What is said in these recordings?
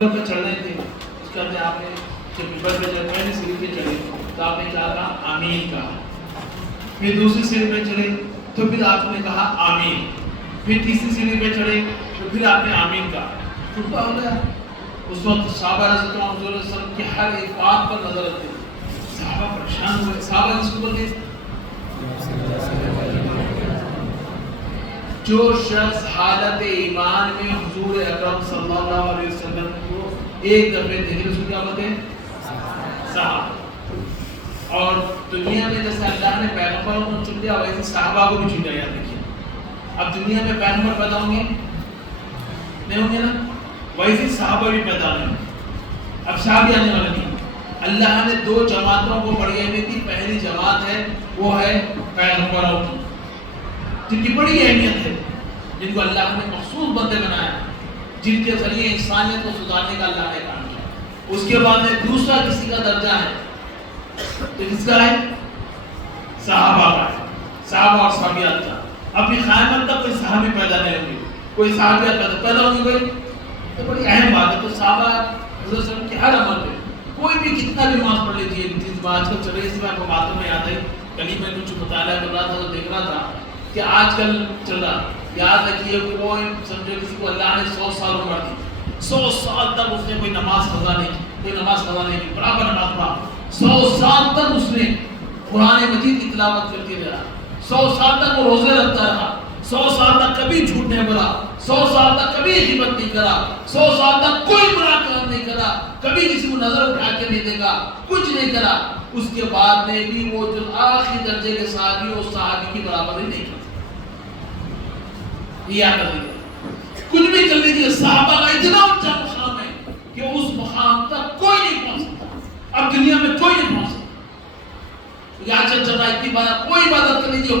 پہ چڑھ رہے تھے، اس کے بعد آپ نے جب ممبر پہ چڑھے پہلی سیڑھی پہ چڑھے تو آپ نے کیا کہا آمین کہا، پھر دوسری سیڑھی پہ چڑھے تو پھر آپ نے کہا آمین، پھر تیسری سیڑھی پہ چڑھے تو پھر آپ نے آمین کہا، خطبہ ہو گیا۔ اس وقت صحابہ رضی اللہ عنہم حضور صلی اللہ علیہ وسلم کی ہر ایک بات پر نظر رکھتے تھے، صحابہ پریشان ہوئے، صحابہ جس کو بولتے جو شخص حالت ایمان میں حضور اکرم صلی اللہ علیہ وسلم کو ایک دفعے دیکھے اس کو کیا بولتے ہیں؟ صحابہ۔ اور دنیا میں جیسے اللہ نے پیغمبروں کو چن لیا ویسے صحابہ کو بھی چن لیا، دیکھیے اب دنیا میں پیغمبر پیدا ہوں گے نہیں ہوں گے نا، ویسے صحابہ بھی پیدا نہیں ہوں گے، اب صحابی آنے والا نہیں۔ اللہ نے دو جماعتوں کو بڑی اہمیت دی، پہلی جماعت ہے وہ ہے پیغمبروں کی جن کی بڑی اہمیت ہے، جن کو اللہ نے مخصوص بندے بنایا، جن کے ذریعے انسانیت کو سدھارنے کا اللہ نے کام کیا۔ اس کے بعد میں دوسرا کسی کا درجہ ہے تو کس کا ہے؟ صحابہ کا ہے، صحابہ اور صحابیات کا۔ اپنی قیامت تک کوئی صحابی پیدا نہیں ہوں گے، کوئی صحابیات پیدا ہوں گے کوئی، تو بڑی اہم بات ہے۔ تو صحابہ حضور صلی اللہ علیہ وسلم کے ہر عمل پہ کوئی بھی کتنا بھی نماز پڑھ لیجیے، جس آج کل چل رہی ہے، اس میں آپ کو باتوں میں یاد آئی، کل میں کچھ مطالعہ کر رہا تھا تو دیکھ رہا تھا کہ آج کل چل رہا، یاد رکھیے کوئی سمجھو کسی کو اللہ نے 100 سال عمر دی، 100 سال تک اس نے کوئی نماز قضا نہیں کی، کوئی نماز قضا نہیں کی، برابر نماز پڑھا، 100 سال تک اس نے قرآن مجید کی تلاوت کرتے رہا، 100 سال تک وہ روزے رکھتا رہا، 100 سال تک کبھی جھوٹ نہیں بولا، 100 سال تک کبھی غیبت نہیں کرا، 100 سال تک کوئی برا کام نہیں کرا، کبھی کسی کو نظر اٹھا کے نہیں دیکھا، کچھ نہیں کرا۔ اس کے بعد میں بھی وہ جو آخری درجے کے صحابی اس صحابی کی برابری نہیں کرتا۔ یاد رکھیے کچھ بھی کر لیجیے، صحابہ کا اتنا اونچا مقام ہے کہ اس مقام تک کوئی نہیں پہنچ سکتا، اب دنیا میں کوئی نہیں پہنچ سکتا۔ یا چل اتنی بات، کوئی عبادت کر لیجیے،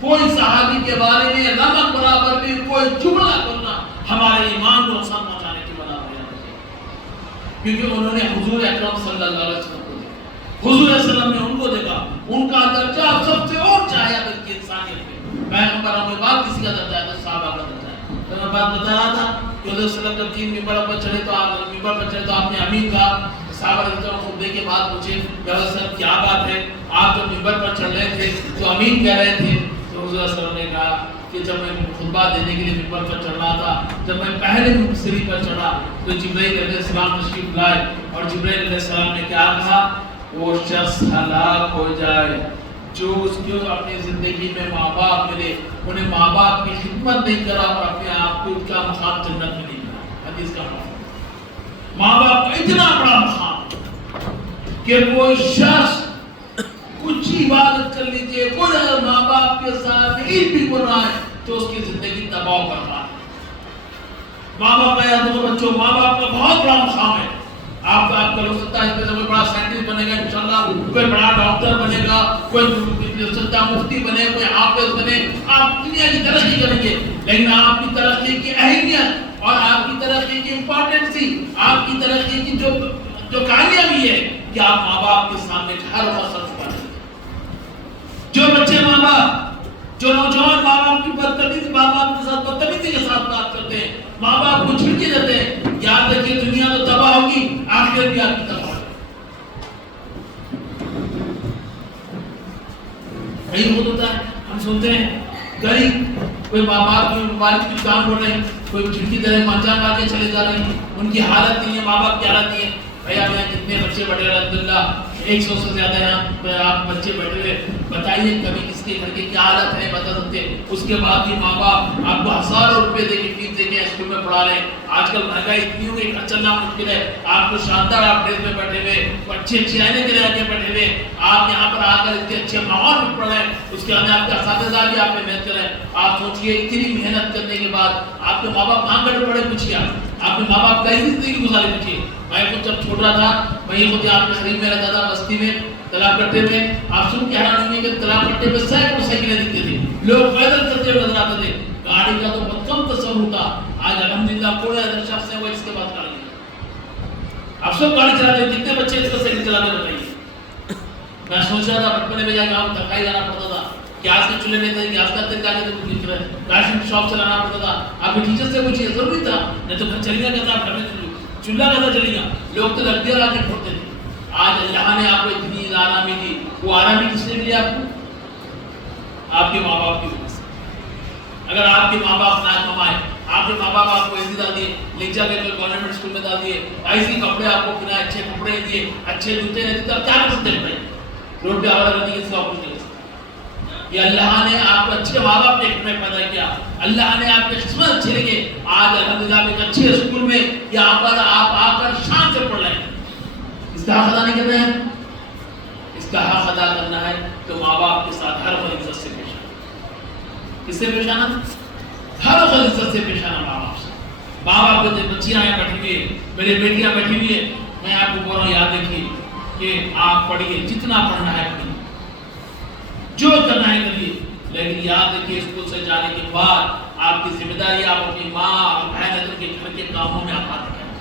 کوئی صحابی کے بارے میں رمق برابر بھی کوئی جملہ کرنا ہمارے ایمان کو نقصان پہنچانے کی برابر ہے، کیونکہ انہوں نے حضور اکرم صلی اللہ علیہ وسلم کو دیکھا، حضور علیہ وسلم نے ان کو دیکھا، ان کا درجہ سب سے اونچا ہے کی انسانیت میں۔ پیغمبروں کے بعد کسی کا درجہ ہے تو صحابہ کا درجہ ہے۔ تو میں بات بتا رہا تھا کہ حضور صلی اللہ علیہ وسلم جب 3 ممبر پر چڑھے تو آپ نے امین کہا، صحابہ رضی اللہ عنہم خطبے کے بعد پوچھے کہ حضرت صاحب کیا بات ہے، آپ جب ممبر پر چڑھ رہے تھے تو امین کہہ رہے تھے، تو حضور صلی اللہ علیہ وسلم نے کہا کہ جب میں خطبہ دینے کے لیے ممبر پر چڑھ رہا تھا، جب میں پہلے سیڑھی پر چڑھا تو جبرائیل علیہ السلام تشریف لائے، اور جبرائیل علیہ السلام نے کیا کہا، وہ شخص ہلاک ہو جائے جو اس کو اپنی زندگی میں ماں باپ ملے، انہیں ماں باپ کی خدمت نہیں کرا اور اپنے آپ کو کا مقام جنت میں نہیں ملا۔ حدیث کا مقام ماں باپ کا اتنا بڑا مقام کہ کوئی شخص کچھ عبادت کر لیجیے، کوئی اگر ماں باپ کے ساتھ عید بھی کر رہا ہے تو اس کی زندگی تباہ کر رہا ہے۔ ماں باپ کا یاد رکھو بچوں، ماں باپ کا بہت بڑا مقام ہے۔ آپ کا ہو سکتا ہے اس میں سے کوئی بڑا سائنٹسٹ بنے گا انشاءاللہ، کوئی بڑا ڈاکٹر بنے گا، کوئی مفتی بنے، کوئی حافظ بنے، آپ دنیا کی ترقی کریں گے، لیکن آپ کی ترقی کی اہمیت اور آپ کی ترقی کی امپورٹنسی، آپ کی ترقی کی جو کامیابی ہے کہ آپ ماں باپ کے سامنے ہر وقت سر جھکا دیں۔ جو بچے ماں باپ، جو نوجوان ماں باپ کی بدتمیزی، ماں باپ کے ساتھ بدتمیزی کے ساتھ بات کرتے ہیں، ماں باپ کو چھڑکی دیتے ہیں، یاد رکھیے دنیا تو تباہ ہوگی، آخرت بھی آپ کی تباہ ہوگی۔ یہی ہوتا ہے، ہم سنتے ہیں غریب کوئی ماں باپ کی والد کی کام کر رہے ہیں، کوئی چھڑکی دے رہے ہیں، منچا کر کے چلے جا رہے ہیں، ان کی حالت نہیں ہے، ماں باپ کی حالت نہیں ہے۔ بھیا میں کتنے بچے بیٹھے الحمدللہ 100 سے زیادہ یہاں آپ بچے بیٹھے ہوئے، بتائیے کبھی کس کے گھر کی کیا حالت ہے بتا سکتے؟ اس کے بعد بھی ماں باپ آپ کو ہزاروں روپے دے کے فیس دے کے اسکول میں پڑھا رہے ہیں۔ آج کل مہنگائی اتنی ہو گئی، گھر چلنا مشکل ہے، آپ کو شاندار آپ ڈریس میں بیٹھے ہوئے، اچھی آنے کے لیے آگے بیٹھے ہوئے، آپ یہاں پر آ کر اتنے اچھے ماحول میں پڑھ رہے ہیں، اس کے بعد آپ کے اساتذہ بھی آپ پہ محنت کر رہے ہیں۔ آپ سوچیے اتنی محنت کرنے کے بعد آپ کے ماں باپ کہاں بیٹھے پڑے، پوچھیے آپ کے ماں باپ کیسی زندگی گزاری، پوچھیے۔ میں خود جب چھوٹا تھا وہیں خود آپ کے قریب میں رہتا تھا، بستی میں تالاب کٹے میں، آپ سن کے حیران ہوں گے کہ تالاب کٹے پہ سینکڑوں سائیکلیں دکھتے تھے، لوگ پیدل چلتے ہوئے نظر آتے تھے، گاڑی کا تو بہت کم تصور تھا۔ آج الحمدللہ کوئی ایسا شخص ہے وہ اس کے بعد گاڑی نہیں، آپ سب گاڑی چلاتے ہیں، کتنے بچے اس کا سائیکل چلاتے بتائیے۔ میں سوچ رہا تھا بچپنے میں جا کے ہم تھکائی جانا پڑتا تھا، گیس کے چولہے نہیں تھے، گیس کا تیل ڈالے تو کچھ دکھ رہا ہے، راشن شاپ چلانا پڑتا تھا، آپ کے ٹیچر سے پوچھیے، ضروری تھا، نہیں تو گھر چلیے گا کہ آپ گھر میں چولہا کیسا چلے گا؟ لوگ تو لکڑیاں لا کے کھوتے تھے. آج اللہ نے آپ کو اتنی آرامی دی. وہ آرامی کس نے ملی آپ کو؟ آپ کے ماں باپ کی وجہ سے. اگر آپ کے ماں باپ نہ کمائے, آپ کے ماں باپ آپ کو ایسی ڈال دیے, لے جا کے گورنمنٹ اسکول میں ڈال دیے, ایسی کپڑے آپ کو پہنائے, اچھے کپڑے دیے, اچھے جوتے نہیں دیتے, کیا کر سکتے ہیں؟ روڈ پہ آواز کرنے کی اس کا کچھ نہیں. یہ اللہ نے آپ کو اچھے ماں باپ نے پیدا کیا, اللہ نے آپ کے قسمت اچھے لگے. آج الحمدللہ ایک اچھے اسکول میں یہاں پر آپ آ کر شان سے پڑھ رہے ہیں. اس کا حق ادا نہیں کرنا ہے. اس کا حق ادا کرنا ہے تو ماں باپ کے ساتھ ہر وقت عزت سے پیش آنا. کس سے پیش آنا؟ ہر وقت عزت سے پیش آنا ماں باپ سے. ماں باپ کے بچیاں ہیں بیٹھی ہوئی ہے, میری بیٹیاں بیٹھی ہوئی ہے, میں آپ کو بول رہا ہوں یاد رکھیے کہ آپ پڑھیے, جتنا پڑھنا ہے پڑھیے, جو کرنا ہے کریے, لیکن یاد رکھیے اسکول سے جانے کے بعد آپ کی ذمہ داری آپ اپنی ماں اور بہن کے گھر کے کاموں میں آپ آتے ہیں.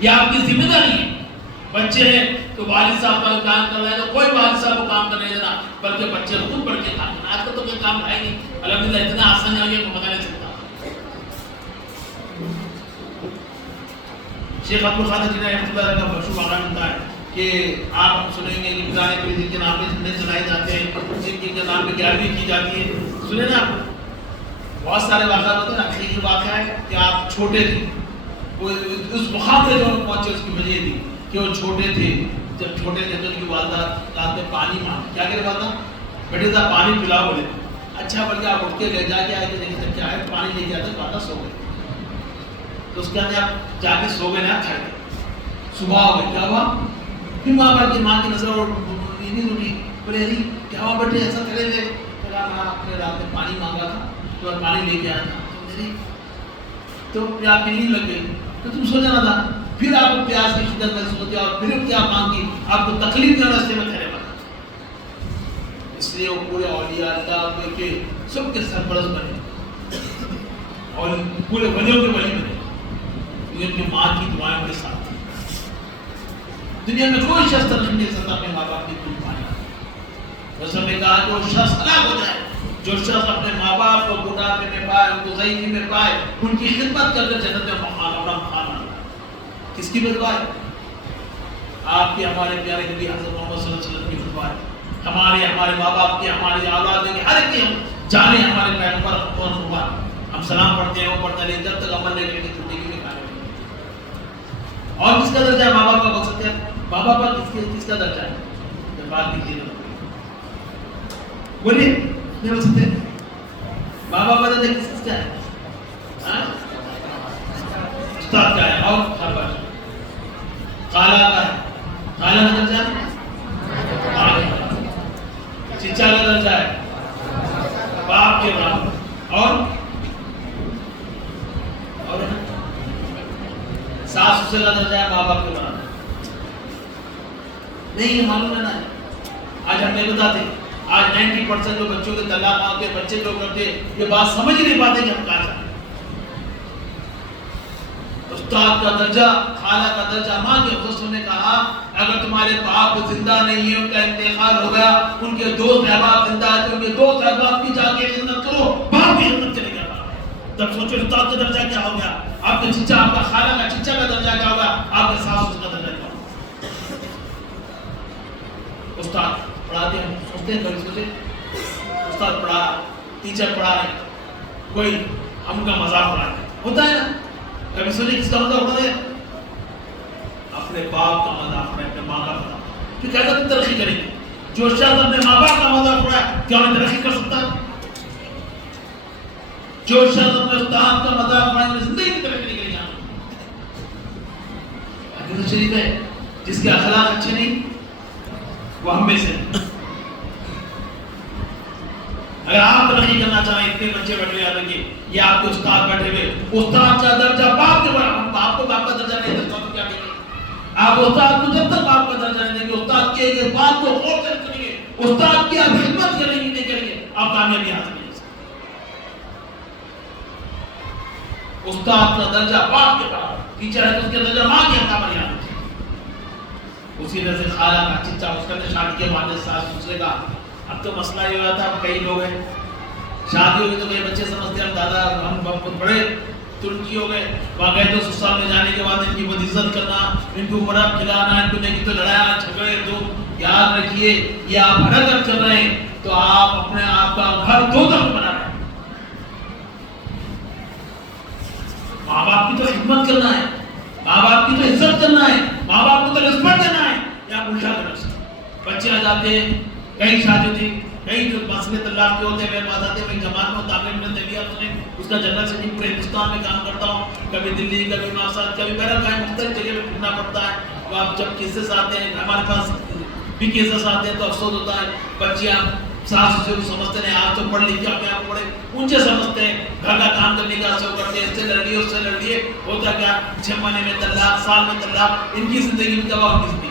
یہ آپ کی ذمہ داری ہے. بچے ہیں تو والد صاحب کا کام کر رہے ہیں تو کوئی والد صاحب کو کام کرنے دینا, بلکہ بچے خود پڑھ کے کام کرنا. آج کل تو کوئی کام ہے نہیں, الحمدللہ اتنا آسان ہے کہ پتہ نہیں چلتا. شیخ عبد القادر جی رحمۃ اللہ علیہ کا مشہور مقام ہوتا ہے کہ آپ ہم سنیں گے کہ قرآن کریم جن کے نام پہ جھنڈے چلائے جاتے ہیں, جن کے نام پہ گیارہویں کی جاتی ہے. سنیں نا, بہت سارے واقعات ہوتے ہیں. آخری واقعہ ہے کہ آپ چھوٹے تھے, وہ اس مقام پہ جو پہنچے اس کی وجہ تھی کہ وہ چھوٹے تھے. جب چھوٹے تھے تو ان کی والدہ رات میں پانی مانگ, کیا کہ والدہ بیٹے صاحب پانی پلاؤ بولے. اچھا بلکہ آپ اٹھ کے لے جا کے آئے کہ دیکھیں کیا ہے, پانی لے کے آتے والدہ سو گئے. تو اس کے اندر آپ جا کے سو گئے نا, کھڑ گئے, صبح ہو گئی, کیا ہوا؟ پھر ماں کی نظر اور نہیں روٹی, بولے ارے کیا ہوا بیٹے ایسا کرے تھے؟ آپ نے رات میں پانی مانگا تھا تو پانی لے کے آیا تھا تو پھر آپ کی نیند لگ گئی تو تم سو جانا تھا. پھر آپ کو پیاس کی شدت محسوس ہوتی ہے اور پھر کیا مانگی, آپ کو تکلیف کے راستے میں کھڑے بنا. اس لیے وہ پورے اولیاء اللہ کے سب کے سرپرست بنے اور پورے ولیوں کے ولی بنے. ان کی ماں کی دعائیں کے ساتھ دنیا میں کوئی شخص نہیں دے سکتا اپنے ماں باپ کی کوئی دعائیں. رسول نے کہا جو شخص ہلاک ہو جائے, جو شخص اپنے ماں باپ کو بڑھاپے میں پائے, ان کو ضعیفی میں پائے, ان کی خدمت کر کے جنت میں مقام اپنا مقام آنا. کس کی بدعا ہے؟ آپ کے ہمارے پیارے نبی حضرت محمد صلی اللہ علیہ وسلم کی بدعا ہے. ہمارے ماں باپ کی, ہماری اولاد کی, ہر ایک کی ہم جانے ہمارے پیغمبر اور قربان. ہم سلام پڑھتے ہیں, وہ پڑھتے ہیں, جب تک عمل نہیں کریں گے زندگی میں کھانے. اور کس کا درجہ ہے ماں باپ کا؟ بول سکتے ہیں ماں باپ کا کس کا درجہ ہے؟ جب بات کیجیے نا بولیے, نہیں بول سکتے ماں باپ کا درجہ کس کا ہے؟ استاد کا ہے. اور ہر بار خالہ کا ہے, خالہ کا درجہ چچا کا درجہ ہے باپ کے برابر, اور ساس سسر کا درجہ ہے ماں باپ کے برابر. نہیں معلوم ہے نا. آج ہم نہیں بتاتے, آج 90% جو بچوں کے طلاق ماں کے بچے جو کرتے یہ بات سمجھ نہیں پاتے کہ ہم کہاں جائیں. استاد کا درجہ, خالہ کا درجہ, ماں کے حضرت نے کہا اگر تمہارے باپ زندہ نہیں ہے, ان کا انتقال ہو گیا, ان کے دوست احباب زندہ ہے تو ان کے دوست احباب کی جا کے خدمت کرو, باپ کی خدمت چلے گا. تب سوچو استاد کا درجہ کیا ہو گیا, آپ کے چچا, آپ کا خالہ کا چچا کا درجہ کیا ہوگا, آپ کے ساس سسر کا درجہ کیا ہوگا. استاد پڑھاتے ہیں, سوچتے ہیں کبھی سوچے استاد پڑھا, ٹیچر پڑھا رہے, کوئی ہم کا مذاق اڑا رہا ہے, ہوتا ہے نا. کبھی سوچے کس کا مذاق اڑا رہے؟ اپنے باپ کا مذاق اڑا, اپنے ماں کا مذاق. پھر کیسا تم ترقی کریں گے؟ جو شخص اپنے ماں باپ کا مذاق اڑا ہے کیا انہیں ترقی کر سکتا ہے؟ جو شخص اپنے استاد کا مذاق اڑائے میں زندگی کی ترقی نہیں کرے گا. حدیث شریف ہے جس کے اخلاق اچھے نہیں وہ ہم میں سے. اگر آپ ترقی کرنا چاہیں, اتنے بچے بیٹھے یاد رکھیے, یہ آپ کے استاد بیٹھے ہوئے, استاد کا درجہ باپ کے برابر. ہم باپ کو باپ کا درجہ نہیں دیتا تو کیا کریں گے؟ آپ استاد کو جب تک باپ کا درجہ نہیں دیں گے, استاد کے یہ بات کو غور سے کریں گے, استاد کی آپ خدمت کریں گے نہیں کریں گے, آپ کامیابی حاصل نہیں کر سکتے. استاد کا درجہ باپ کے برابر, ٹیچر ہے تو اس کا درجہ ماں کے برابر یاد رکھیں. اسی طرح سے خالہ کا چچا, اس کا شادی کے بعد ساس سسرے کا. اب تو مسئلہ یہ ہوا تھا, کئی لوگ ہیں شادی ہوگی تو کئی بچے سمجھتے ہیں ہم دادا ہم بہت بڑے ترکی ہو گئے، وہاں گئے تو سسرال میں جانے کے بعد ان کی بد عزت کرنا، ان کو مراب کھلانا، ان کو نہیں تو لڑایا جھگڑے. تو یاد رکھیے یہ آپ حرکت کر رہے ہیں تو آپ اپنے آپ کا گھر دو طرف بنا رہے ہیں. ماں باپ کی تو خدمت کرنا ہے، ماں باپ کی تو عزت کرنا ہے، ماں باپ کو تو رسپیکٹ دینا ہے. یا الٹا کرنا ہے. بچے آ جاتے ہیں، کئی شادی تھی، کئی جو مسئلے طلاق کے ہوتے ہیں، میرے پاس آتے ہیں، میں جماعت میں تعلیم میں دے دیا تو نے اس کا جنرل سے پورے ہندوستان میں کام کرتا ہوں، کبھی دلی، کبھی نوساد، کبھی میرا کہیں مختلف جگہ میں گھومنا پڑتا ہے. تو آپ جب کیسز آتے ہیں، ہمارے پاس بھی کیسز آتے ہیں تو افسوس ہوتا ہے. بچے ساس سسر کو سمجھتے ہیں آپ تو پڑھ لکھ کے اپنے آپ بڑے اونچے سمجھتے ہیں، گھر کا کام کرنے کا شو کرتے ہیں، اس سے لڑ لیے اس سے لڑ لیے، ہوتا کیا 6 مہینے میں طلاق، سال میں طلاق، ان کی زندگی میں تباہ کی زندگی.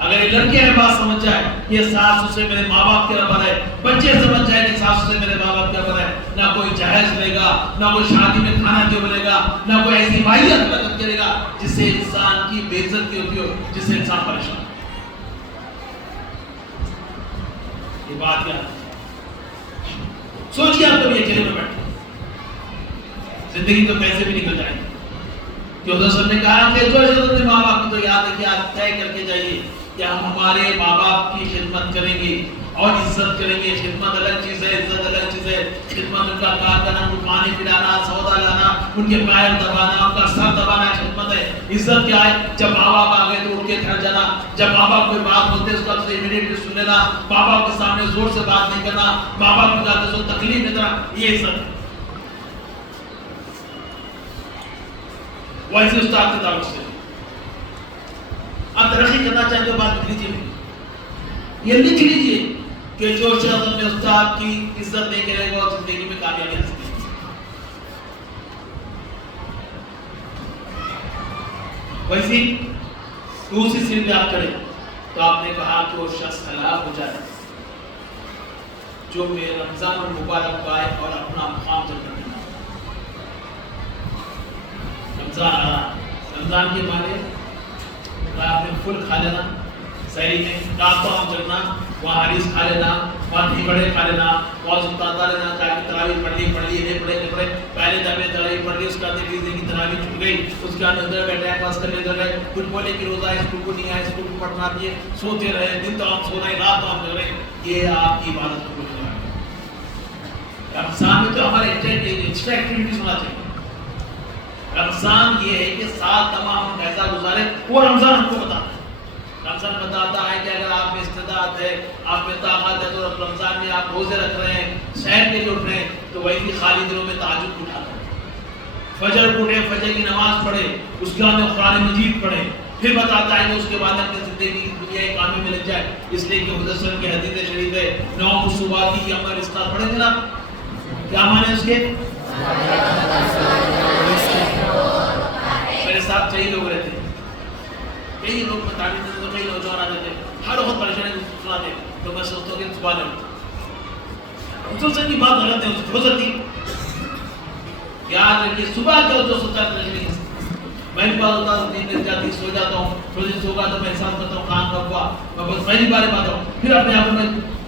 اگر یہ لڑکے یہ بات سمجھ جائے یہ ساس سسر میرے ماں باپ کے برابر ہے، بچے سمجھ جائے کہ ساس سسر میرے ماں باپ کے برابر ہے، نہ کوئی جہیز لے گا، نہ کوئی شادی میں کھانا جو بولے گا، نہ کوئی ایسی واحد حرکت کرے گا جس سے انسان کی بے عزتی ہوتی ہو، جس سے انسان پریشان. یہ بات کیا سوچیے آپ کبھی اکیلے میں بیٹھے زندگی تو پیسے بھی نکل جائیں گے. کہ حضرت صاحب نے کہا کہ جو عزت اپنے ماں باپ کی تو یاد رکھیے، آپ طے کر کے جائیے کہ ہم ہمارے ماں باپ کی خدمت کریں گے اور عزت کریں گے. خدمت الگ چیز ہے، عزت الگ چیز ہے. خدمت ان کا کام کرنا، ان کو پانی پلانا، سودا لانا، ان کے پیر دبانا، ان کا سر دبانا خدمت ہے. عزت کیا ہے؟ جب ماں باپ آ گئے تو اٹھ کے کھڑ جانا، جب ماں باپ کوئی بات بولتے اس کا تو امیڈیٹلی سن لینا، ماں باپ کے سامنے زور سے بات نہیں کرنا، ماں باپ کی بات سے تکلیف نہیں دینا. یہ عزت ہے. ویسے استاد کے تعلق سے آپ ترقی کرنا چاہیں تو بات لکھ لیجیے، یہ لکھ لیجیے کہ جو شخص اپنے استاد کی عزت نہیں کرے گا زندگی میں کامیابی حاصل کرے گا. ویسی دوسری سیڑھی پہ آپ کریں تو آپ نے کہا کہ وہ شخص ہلاک ہو جائے جو میں رمضان المبارک پائے اور اپنا مقام جب کرنے. رمضان آ رہا، رمضان کے معنی رات میں پھل کھا لینا، سحری میں رات کو ہم جگنا، وہاں حدیث کھا لینا، وہاں دہی بڑے کھا لینا، وہاں سلطان لینا، تاکہ تراویح پڑھ لی نہیں پڑھے پہلے دفعے تراویح پڑھ لی، اس کے بعد دیکھ لیجیے کہ تراویح چھوٹ گئی، اس کے بعد ادھر بیٹھے ٹائم پاس کرنے ادھر گئے، کچھ بولے کہ روزہ اسکول کو نہیں آئے، اسکول کو پڑھنا دیے، سوتے رہے، دن تو ہم سو رہے، رات تو ہم جگ رہے. یہ آپ کی عبادت کو بولنے والا. رمضان میں تو ہمارے ایکسٹرا ایکٹیویٹیز ہونا چاہیے. رمضان یہ ہے کہ سال تمام ہم کیسا گزارے وہ رمضان ہم کو بتاتا ہے. رمضان بتاتا ہے کہ اگر آپ میں استطاعت ہے، آپ میں طاقت ہے تو رمضان میں آپ روزے رکھ رہے ہیں، شہر کے لیے اٹھ رہے ہیں تو وہی خالی دنوں میں تہجد کو اٹھاتا ہے، فجر کو اٹھے، فجر کی نماز پڑھے، اس کے بعد قرآن مجید پڑھے، پھر بتاتا ہے کہ اس کے بعد اپنی زندگی دنیا کے کام میں لگ جائے. اس لیے کہ حضرت صلی اللہ علیہ وسلم کی حدیث شریف ہے 9 صبح کی امر استاد پڑھیں گے نا، کیا معنی اس کے؟ میرے ساتھ کئی لوگ رہتے ہیں، کئی لوگ میں تعلیم دیتے تو کئی نوجوان آ جاتے ہیں، ہر وقت پریشانی سناتے تو میں سوچتا ہوں کہ صبح لے حضور سے کی بات غلط ہے، ہو سکتی. یاد رکھیے صبح کے جو سوچتا ہے میں بھی بات ہوتا ہوں، نیند جاتی سو جاتا ہوں، تھوڑی سو گا تو میں احساس کرتا ہوں کام کب ہوا، میں بس پہلی بار بات ہوں، پھر اپنے آپ میں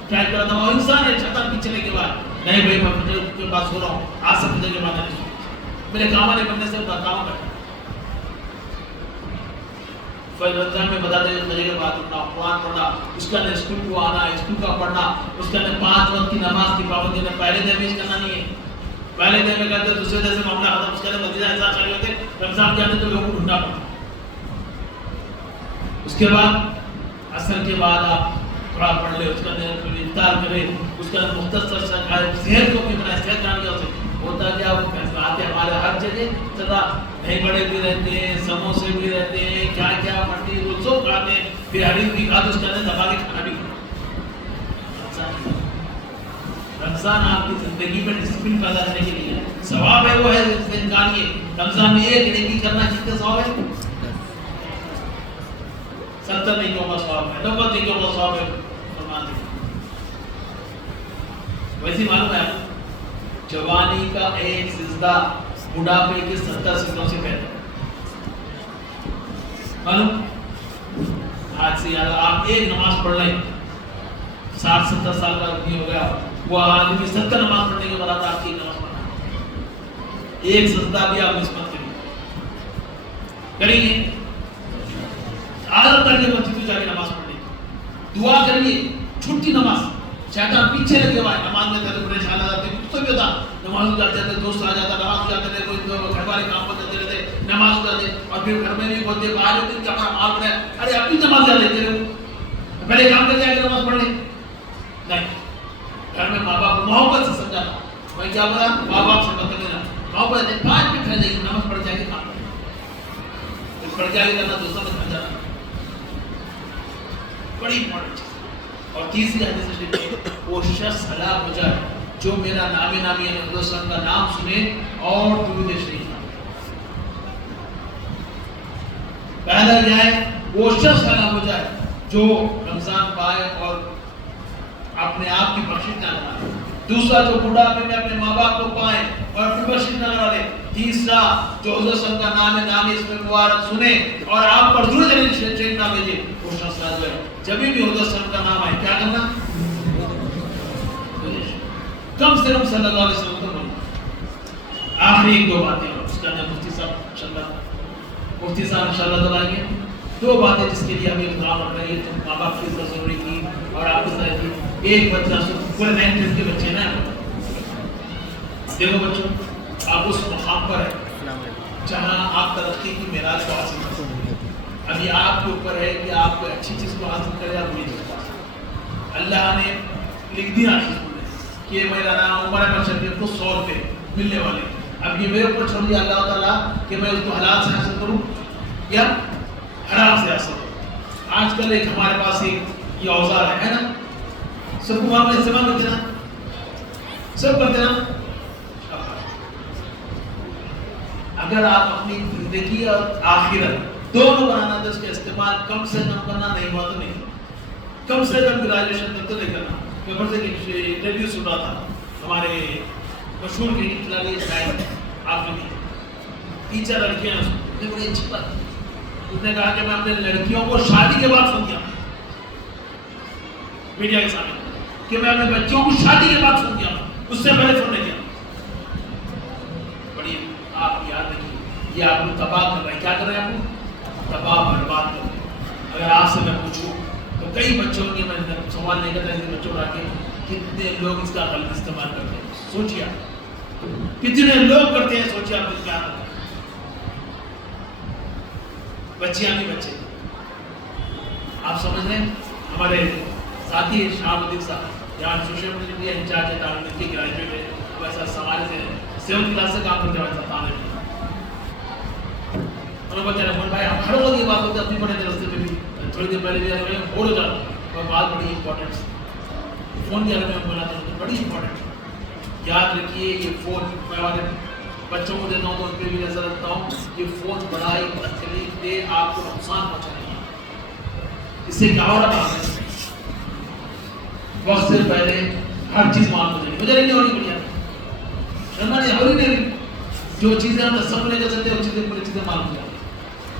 ٹرائی کرتا ہوں. اور انسان ہے چھتا پیچھے کے بعد نہیں بھائی میں فجر کے پاس سو رہا ہوں، آج سے فجر کے بعد نہیں سو، میرے کام آنے بننے سے کام کرتا. رمضان میں بتاتے ہیں فجر کے بعد اٹھنا، قرآن پڑھنا، اس کے اندر اسکول کو آنا، اسکول کا پڑھنا، اس کے اندر 5 وقت کی نماز کی پابندی نے پہلے دن میں کرنا نہیں ہے. پہلے دن میں کرتے دوسرے دن سے معاملہ ختم، اس کے اندر مدینہ ایسا چاہیے ہوتے رمضان کے اندر تو لوگوں کو ڈھونڈنا پڑتا. اس کے بعد عصر کے بعد آپ تھوڑا پڑھ لے، اس کے اندر افطار کرے، اس کے اندر مختصر سا کھائے، صحت کو بھی بنائے. صحت جان کیا ہوتا ہے کیا وہ آتے ہمارے ہر جگہ سدا دہی بڑے بھی رہتے ہیں، سموسے بھی رہتے ہیں، کیا کیا مٹی وہ سب کھاتے ہیں، پھر حدیث بھی کھاتے، اس کے اندر دبا کے کھانا بھی کھاتے. رمضان آپ کی زندگی میں ڈسپلن پیدا کرنے کے لیے ثواب ہے، وہ ہے انسان یہ رمضان میں ایک نیکی کرنا کتنے ثواب ہے؟ 70 نیکیوں کا ثواب ہے، 90 نیکیوں کا ثواب ہے. ویسے معلوم ہے جوانی کا ایک سجدہ بڑھاپے کے 70 سجدوں سے پہلے معلوم. آج سے یاد آپ ایک نماز پڑھ لیں، 60-70 سال کا آدمی ہو گیا، وہ آدمی 70 نماز پڑھنے کے بعد آپ کی نماز پڑھنا. ایک سجدہ بھی آپ نسبت کریں گے عادت کرنے مسجد میں جا کے نماز پڑھنے کی، دعا کریے چھٹی نماز، شیطان پیچھے لگے ہوا ہے، نماز میں تھے بڑے خیال آتے ہیں، کچھ تو بھی ہوتا نماز ہو جاتے تھے، دوست آ جاتا، نماز ہو جاتے تھے، کوئی گھر والے کام پر جاتے رہتے، نماز ہو جاتے، اور پھر گھر میں بھی بولتے باہر ہوتے کہ اپنا مال بنایا، ارے اپنی نماز جا لیتے رہو، پہلے کام کر جائے کہ نماز پڑھ لیں، نہیں، گھر میں ماں باپ محبت سے سمجھانا، میں کیا بولا ماں باپ سے مطلب لینا، محبت سے 5 منٹ رہ جائیے، نماز پڑھ جائے گی، کام پڑھ جائے گا، دوستوں میں سمجھانا بڑی امپورٹنٹ چیز۔ اور تیسری حدیث شریف ہے وہ شخص ہلاک ہو جائے جو میرا نام نامی یعنی حضرت صلی اللہ علیہ وسلم کا نام سنے اور درود شریف پہلا کیا ہے وہ شخص ہلاک ہو جائے جو رمضان پائے اور اپنے آپ کی بخشش نہ کرے، دوسرا جو بڑھاپے میں اپنے ماں باپ کو پائے اور پھر بخشش نہ کرے، تیسرا جو حضرت صلی اللہ علیہ وسلم کا نام اس میں مبارک سنے اور آپ پر درود شریف نہ بھیجے، وہ شخص ہلاک ہے۔ جب بھی حضرت صلی اللہ علیہ وسلم کا نام آئے کیا کرنا؟ کم سے کم صلی اللہ علیہ وسلم کو بولنا۔ آخری ایک دو باتیں اور اس کا نام مفتی صاحب انشاءاللہ تعالیٰ کے 2 باتیں جس کے لیے ہمیں اقدام کر رہی ہے، ماں باپ کی ضروری کی اور آپ کی ضروری کی۔ ایک بچہ پورے 9 کے بچے نا، دیکھو بچوں آپ اس مقام پر ہیں جہاں آپ ترقی کی معراج کو حاصل کر سکتے ہیں۔ ابھی آپ کے اوپر ہے کہ آپ کوئی اچھی چیز کو حاصل کرے یا بری چیز کو حاصل کرے۔ اللہ نے لکھ دیا کہ میرا نام عمر احمد شفیع کو 100 روپے ملنے والے، اب یہ میرے اوپر چھوڑ دیا اللہ تعالیٰ کہ میں اس کو حلال سے حاصل کروں یا حرام سے حاصل کروں۔ آج کل ایک ہمارے پاس ایک یہ اوزار ہے نا، سب کو آپ نے استعمال کرتے نا، سب کرتے نا۔ اگر آپ اپنی زندگی اور آخرت دونوں بنانا تو اس کا استعمال کم سے کم کرنا، نہیں ہوا تو نہیں، کم سے کم گریجویشن تک تو نہیں کرنا۔ میں پڑھ سے انٹرویو سن رہا تھا ہمارے مشہور کے کھلاڑی شاید آپ نے ٹیچر لڑکیاں نے بڑی اچھی بات، اس نے کہا کہ میں اپنے لڑکیوں کو شادی کے بعد فون کیا میڈیا کے سامنے کہ میں اپنے بچوں کو شادی کے بعد فون کیا، اس سے پہلے فون نہیں کیا۔ بڑی آپ یاد رکھیے یہ آپ کو تباہ کر رہا ہے، کیا کر رہے ہیں آپ کو؟ تباہ برباد کر رہے ہیں۔ اگر آپ سے میں پوچھوں تو کئی بچوں کی میں سوال نہیں کرتا ہے بچوں کا کہ کتنے لوگ اس کا غلط استعمال کرتے ہیں، سوچیے کتنے لوگ کرتے ہیں، سوچیے آپ کیا کرتے ہیں۔ بچیاں بھی بچے آپ سمجھ رہے ہیں، ہمارے ساتھی شہاب الدین صاحب یہاں سوشل میڈیا انچارج ہے، تعلیم کی گریجویٹ ہے، ویسا سماج سے 7 کلاس سے کام کرتے ہیں، ویسا تعلیم انہوں نے بچہ بھائی ہم ہر وقت یہ بات ہوتی ہے، اپنی پڑھے رستے میں بھی تھوڑی دیر پہلے بھی بور ہو جاتا اور بات بڑی امپورٹنٹ فون کے بارے میں بولا تھا، بڑی امپورٹنٹ یاد رکھیے یہ فون میں ہمارے بچوں کو دیتا ہوں تو ان پہ بھی نظر رکھتا ہوں، یہ فون بڑائی تکلیف دے آپ کو نقصان پہنچانے گا، اس سے کیا ہو رہا ہے وقت سے پہلے ہر چیز معلوم ہو جائے گی، مجھے نہیں ہونی بڑھیا شرما نہیں ہو رہی نہیں، جو چیزیں ہم تصور نہیں کر سکتے وہ چیزیں پوری چیزیں معلوم ہو جائیں۔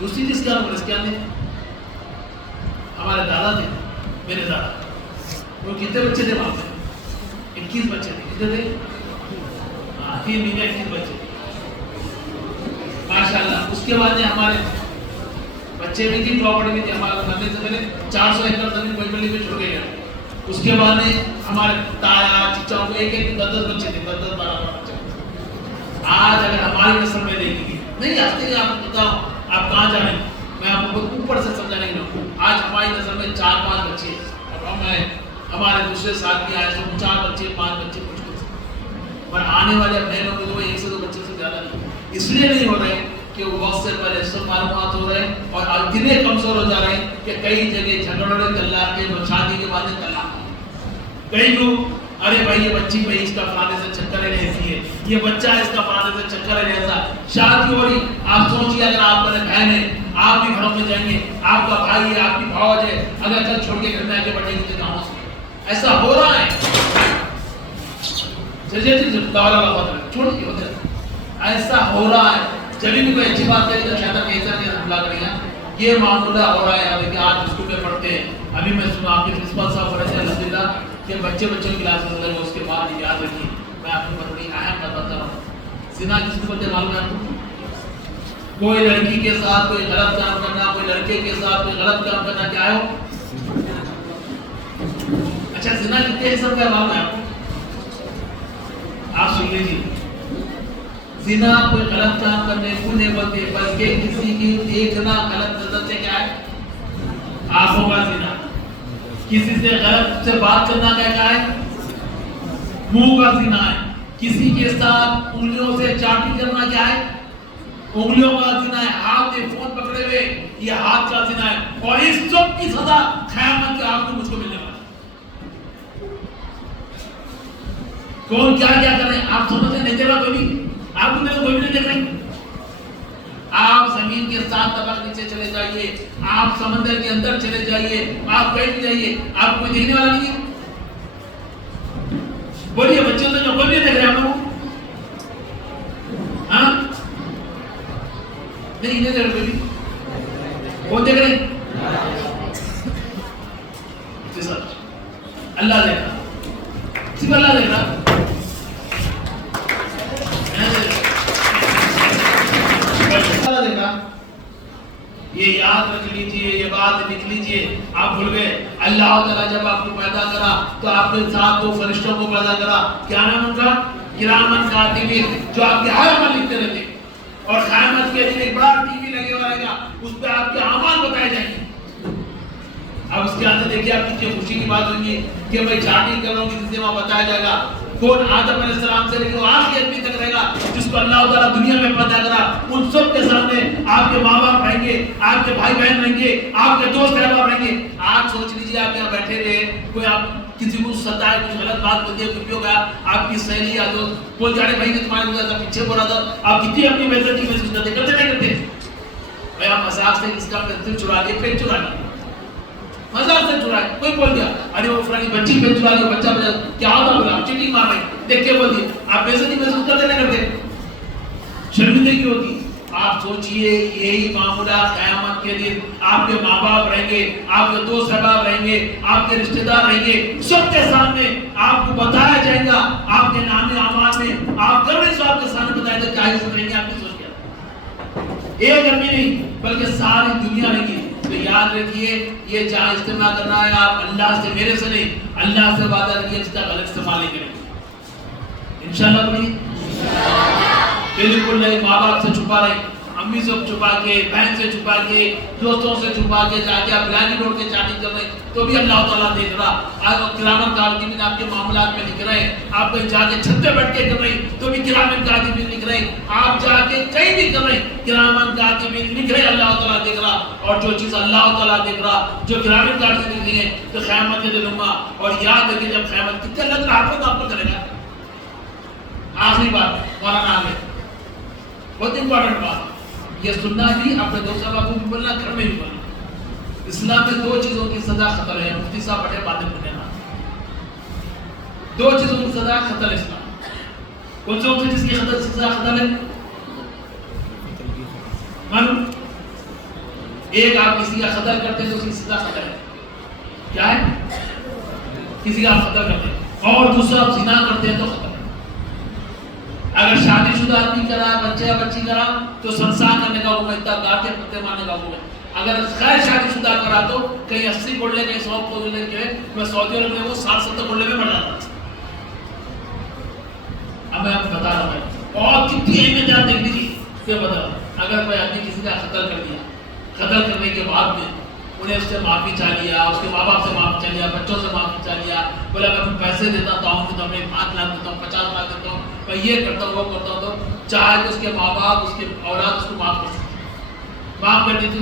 دوسری چیز کیا ہوگا اس کے اندر ہمارے دادا تھے، میرے دادا وہ کتنے بچے تھے وہاں پہ 21 بچے تھے، کتنے تھے؟ 3 مہینے 21 بچے ماشاءاللہ۔ اس کے بعد ہمارے بچے بھی تھی، پراپرٹی بھی تھی، ہمارے مرنے سے پہلے 400 ایکڑ زمین بجلی میں چھوڑ گئی ہے۔ اس کے بعد ہمارے تایا چچا کو ایک 10 بچے تھے، 10-12 بچے۔ آج اگر ہماری نسل میں دیکھیں گے نہیں آتے آپ کو بتاؤ آپ کہاں جا رہے ہیں، میں آپ کو بہت اوپر سے سمجھانے کے لیے آج ہماری نظر میں 4-5 بچے اور ہم ہیں، ہمارے دوسرے ساتھ بھی آئے تو 4 بچے 5 بچے مشکل سے، پر آنے والے بہنوں میں تو 1 سے 2 بچے سے زیادہ نہیں، اس لیے نہیں ہو رہے کہ وہ وقت سے پہلے سب معلومات ہو رہے ہیں اور اتنے کمزور ہو جا رہے ہیں کہ کئی جگہ جھگڑے طلاق کے شادی کے بعد طلاق، کئی لوگ ارے بھائی یہ بچی بھائی اس کا فلانے سے چکر ہے ایسی ہے، یہ بچہ ہے اس کا فلانے سے چکر ہے ایسا، شادی ہو رہی، آپ سوچیے اگر آپ میرے بہن ہیں آپ بھی گھروں میں جائیں گے، آپ کا بھائی ہے آپ کی بھاؤج ہے، اگر کل چھوڑ کے گھر میں آ کے بڑھیں گے تو کہاں ہو سکے، ایسا ہو رہا ہے، چھوڑ ایسا ہو رہا ہے، جب بھی کوئی اچھی بات کرے تو شاید کیسا نہیں حملہ کرے گا، یہ معاملہ ہو رہا ہے۔ کہ آج اسکول میں پڑھتے ہیں، ابھی میں سنا آپ کے پرنسپل صاحب پڑھے تھے الحمدللہ کہ بچوں کی کلاس میں اس کے بعد یاد رکھیے میں آپ کو بڑی اہم بات بتا رہا ہوں، زنا کس کو بولتے ہیں معلوم ہے آپ کو؟ کوئی لڑکی کے ساتھ کوئی غلط کام کرنا، کوئی لڑکے کے ساتھ کوئی غلط کام کرنا، کیا ہے وہ؟ اچھا زنا کتنے حساب کا معلوم ہے آپ کو؟ آپ سن لیجیے، زنا کوئی غلط کام کرنے کو نہیں بولتے، بلکہ کسی کی دیکھنا غلط نظر سے کیا ہے؟ آنکھوں کا زنا. کسی سے غلط سے بات کرنا کیا ہے؟ منہ کا زنا ہے. کسی کے ساتھ انگلیوں سے چاٹی کرنا کیا ہے؟ انگلیوں کا زنا ہے. ہاتھ میں فون پکڑے ہوئے یہ ہاتھ کا زنا ہے. اور اس سب کی سزا قیامت کے آخر مجھ کو ملنے والا ہے. کون کیا کیا کر رہے ہیں آپ سمجھ نہیں دے رہا کوئی بھی؟ آپ کو کوئی بھی نہیں دیکھ رہے. آپ زمین کے 7 طبق نیچے چلے جائیے، آپ سمندر کے اندر چلے جائیے، آپ کہیں بھی جائیے، آپ کوئی دیکھنے والا نہیں ہے. بولیے بچوں سے جو کوئی نہیں دیکھ رہے آپ لوگوں؟ ہاں نہیں دیکھ رہے کوئی بھی؟ کون دیکھ رہے؟ اللہ دیکھ رہا، صرف اللہ دیکھ رہا. یہ یاد رکھ لیجئے، یہ بات لکھ لیجئے. آپ بھول گئے اللہ تعالیٰ جب آپ کو پیدا کرا تو آپ نے ساتھ 2 فرشتوں کو پیدا کرا. کیا نام ان کا؟ کرامن کاتبین، جو آپ کے ہر عمل لکھتے رہتے. اور قیامت کے دن ایک بڑا ٹی وی لگے ہوا رہے گا، اس پہ آپ کے اعمال بتائے جائیں گے. اب اس کے اندر دیکھیے آپ کتنی خوشی کی بات ہوگی کہ میں چاٹنگ کر رہا ہوں، کسی سے وہاں بتایا جائے گا کون آدم علیہ السلام سے لے کے آخری آدمی تک رہے گا جس کو اللہ تعالیٰ دنیا میں پیدا کرا. ان سب کے سامنے آپ کے ماں باپ رہیں گے، آپ کے بھائی بہن رہیں گے، آپ کے دوست احباب رہیں گے. آج سوچ لیجیے آپ یہاں بیٹھے رہے، کوئی آپ کسی کو ستائے، کچھ غلط بات بول دی، کچھ بھی ہو گیا، آپ کی سہیلی یا دوست بول جانے بھائی نے تمہارے ہو تھا، پیچھے بولا تھا، آپ کتنی اپنی بےعزتی محسوس کرتے نہیں کرتے؟ بھائی آپ مذاق سے اس کا پینسل چرا لیے، پین چرا لیے، مذاق سے چرا ہے. کوئی بول دیا ارے وہ فلانی بچی پین چرا لی، بچہ بجا کیا ہوتا بولا آپ چیٹنگ مار رہے دیکھ کے بول دیے. آپ بےعزتی محسوس کرتے نہیں کرتے؟ شرمندگی کی ہوتی. آپ سوچئے یہی معاملہ قیامت کے دن آپ کے ماں باپ رہیں گے، آپ کے دوست احباب رہیں گے، آپ کے رشتہ دار رہیں گے، سب کے سامنے آپ کو بتایا جائے گا. آپ کے نام اعمال میں آپ کرنے سے آپ کے سامنے بتایا جائے گا. کیا عزت رہیں گے آپ کی؟ سوچ کیا ایک آدمی نہیں بلکہ ساری دنیا رہیں گی. تو یاد رکھیے یہ جہاں اجتماع کرنا ہے آپ اللہ سے، میرے سے نہیں، اللہ سے وعدہ رکھیے اس کا غلط استعمال نہیں کریں گے انشاءاللہ. بنی بالکل نہیں. ماں باپ سے چھپا رہی، امی سے چھپا کے، بہن سے چھپا کے، دوستوں سے چھپا کے، جا کے آپ بلانی روڈ کے چاٹنگ کر رہے تو بھی اللہ تعالیٰ دیکھ رہا. آج کرامن کاتبین آپ کے معاملات میں لکھ رہے ہیں. آپ کہیں جا کے چھت پہ بیٹھ کے کر رہے تو بھی کرامن کاتبین لکھ رہے. آپ جا کے کہیں بھی کر رہے کرامن کاتبین لکھ رہے، اللہ تعالیٰ دیکھ رہا. اور جو چیز اللہ تعالیٰ دیکھ رہا، جو کرامن کاتبین لکھ رہی ہے، تو قیامت کے دن اور یاد رکھیے جب قیامت کتنے اللہ تعالیٰ آپ کو کرے گا. آخری بات مولانا آگے بہت امپورٹنٹ بات، یہ سننا بھی اپنے دوست صاحب کو بھی بولنا، گھر میں بھی بولنا. اسلام میں 2 چیزوں کی سزا قتل ہے. مفتی صاحب بڑے باتیں کرنے نا 2 چیزوں کی سزا قتل اسلام. کون سے ہوتے جس کی سزا قتل ہے؟ معلوم؟ ایک آپ کسی کا قتل کرتے ہیں تو اس کی سزا قتل ہے. کیا ہے؟ کسی کا آپ قتل کرتے ہیں. اور دوسرا آپ زنا کرتے ہیں تو قتل. اگر شادی شدہ آدمی کرا، بچہ یا بچی کرا تو سنسار کرنے کا حکم ہے، اتنا گاتے پتے مارنے کا حکم ہے. اگر غیر شادی شدہ کرا تو کہیں 80 گھوڑے کہیں 100 گھوڑے کے میں سعودی عرب میں وہ 60-70 گھوڑے میں مر جاتا. اب میں آپ کو بتا رہا ہوں اور کتنی اہمیت آپ دیکھ لیجیے کہ بتا اگر کوئی آدمی کسی کا قتل کر دیا، قتل کرنے کے بعد میں انہیں اس سے معافی چاہ لیا، اس کے ماں باپ سے معافی چاہ لیا، بچوں سے معافی چاہ لیا، بولا میں اپنے پیسے دیتا ہوں کہ میں 5 لاکھ دیتا ہوں، 50 لاکھ دیتا ہوں، میں یہ کرتا ہوں وہ کرتا ہوں، تو چاہے تو اس کے ماں باپ، اس کے اولاد اس کو معاف کر سکتے، معاف کر دیتے،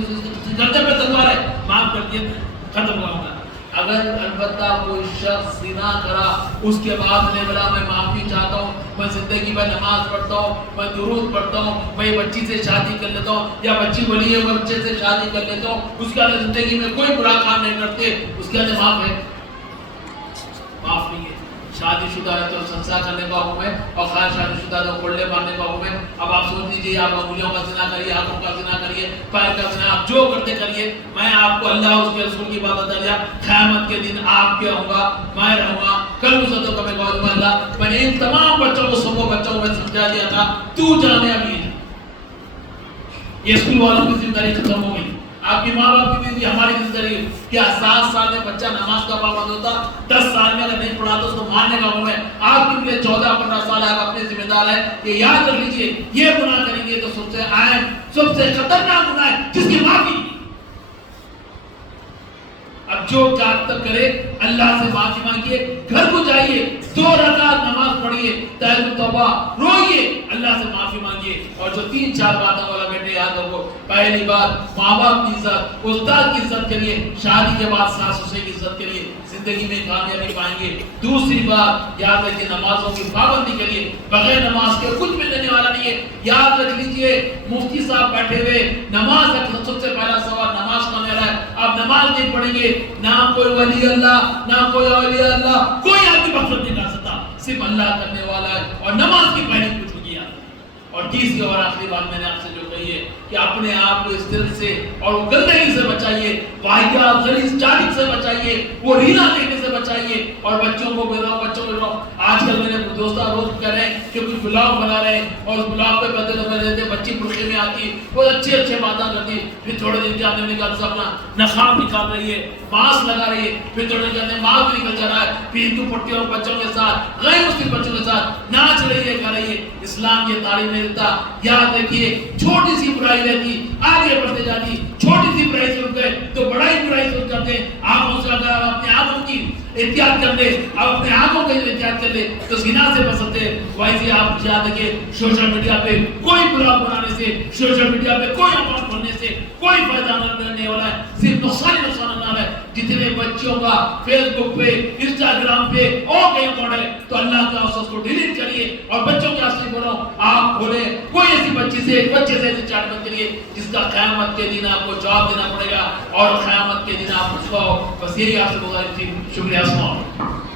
گردے پہ تلوار ہے، معاف کر دیے ختم ہوا ہوگا. اگر البتہ کوئی شخص زنا کرا اس کے بعد نے بولا میں معافی چاہتا ہوں، میں زندگی میں نماز پڑھتا ہوں، میں درود پڑھتا ہوں، میں بچی سے شادی کر لیتا ہوں، یا بچی بولی ہے میں بچے سے شادی کر لیتا ہوں، اس کے اندر زندگی میں کوئی برا کام نہیں کرتے، اس کے اندر معاف ہے؟ معاف نہیں ہے. شادی شدہ ہے تو سنسار کرنے کا حکم ہے، اور خیر شادی شدہ ہے تو کھلے مارنے کا حکم ہے۔ اب آپ سوچ لیجیے، آپ انگلیوں کا زنا کریے، ہاتھوں کا زنا کریے، پیر کا زنا، آپ جو کرتے کریے، میں آپ کو اللہ اس کے رسول کی بات بتا دیا، قیامت کے دن آپ کیا ہوگا، میں رہوں گا، کل مصدق کا میں کہوں گا اللہ میں نے ان تمام بچوں کو سبوں بچوں کو میں سمجھا دیا تھا، تو جانے ابھی ہے۔ یہ اسکول والوں کی ذمہ داری ختم ہو گئی، آپ کی ماں باپ کی بھی ہماری ذمہ داری ہے۔ کیا 7 سال میں بچہ نماز کا پابند ہوتا، 10 سال میں اگر نہیں پڑھا تو اس کو مارنے کا حکم ہے۔ آپ کے لیے 14-15 سال آپ اپنے ذمہ دار ہے کہ یاد رکھ لیجیے، یہ گناہ کریں گے تو سب سے اہم، سب سے خطرناک گناہ ہے جس کی معافی۔ اب جو جب تک کرے اللہ سے معافی مانگیے، گھر کو جائیے 2 رکعت نماز پڑھیے، تہجد توبہ روئیے، اللہ سے معافی مانگیے۔ اور جو 3-4 باتوں والا بیٹے یاد رکھو، پہلی بات ماں باپ کی عزت، استاد کی عزت کریے، شادی کے بعد ساس سسر کی عزت کریے، زندگی میں کامیابی پائیں گے۔ دوسری بات یاد رکھیے، نمازوں کی پابندی کریے، بغیر نماز کے کچھ بھی دینے والا نہیں ہے۔ یاد رکھ لیجئے، مفتی صاحب بیٹھے ہوئے نماز کا سب سے پہلا سوال نماز کا میرا ہے، آپ نماز نہیں پڑھیں گے، نہ کوئی ولی اللہ، نہ کوئی اولیاء اللہ، کوئی آپ کی مقصد نہیں کر سکتا، صرف اللہ کرنے والا ہے، اور نماز کی پہلی کچھ ہوگی۔ اور تیسری اور آخری بات میں نے آپ سے جو کہی ہے کہ اپنے آپ کو اس دل سے اور وہ گندگی سے بچائیے، واحدات غلیظ چاٹنگ سے بچائیے، وہ ریلا دیکھنے سے بچائیے، اور بچوں کو بلاؤ، بچوں کو بلاؤ۔ آج کل میرے دوستہ روز کہہ رہے ہیں کہ کچھ بلاؤ بنا رہے ہیں، اور اس بلاؤ پہ بدے تو کر دیتے، بچی برقعے میں آتی ہے، وہ اچھے باتیں کرتی ہے، پھر تھوڑے دن کے آنے نکال سے اپنا نخام نکال رہی ہے، ماسک لگا رہی ہے، پھر تھوڑے دن کے آنے ماسک بھی نکل جا رہا ہے، پھر ہندو پٹیوں اور بچوں کے ساتھ، غیر مسلم بچوں کے ساتھ ناچ رہی ہے، کر رہی ہے۔ اسلام یہ تعلیم نہیں دیتا۔ یاد رکھیے، چھوٹی سی برائی رہتی، آگے بڑھتے جاتی، چھوٹی سی برائی سے اٹھ گئے تو بڑائی برائی سے اٹھ جاتے ہیں۔ آنکھوں سے اگر آپ اپنے آنکھوں کی احتیاط کر لے، آپ اپنے آنکھوں کی احتیاط کر لے تو زنا سے بچ سکتے ہیں۔ ویسے آپ یاد رکھیے، سوشل میڈیا پہ کوئی بلاگ بنانے سے، سوشل میڈیا پہ کوئی اکاؤنٹ کھولنے سے کوئی فائدہ نہیں والا ہے، صرف نقصان ہی نقصان ہے۔ جتنے بچوں کا فیس بک پہ، انسٹاگرام پہ اور کہیں اکاؤنٹ ہے تو اللہ کا اس کو ڈیلیٹ کریے، اور بچوں کے ہاتھ سے بولو آپ کھولے، کوئی ایسی بچی سے، ایک بچے سے ایسی چیٹ مت کریے جس کا قیامت کے دن آپ کو جواب دینا پڑے گا، اور قیامت کے دن آپ اس کو بس یہی آپ سے گزارش تھی۔ شکریہ۔ السلام علیکم۔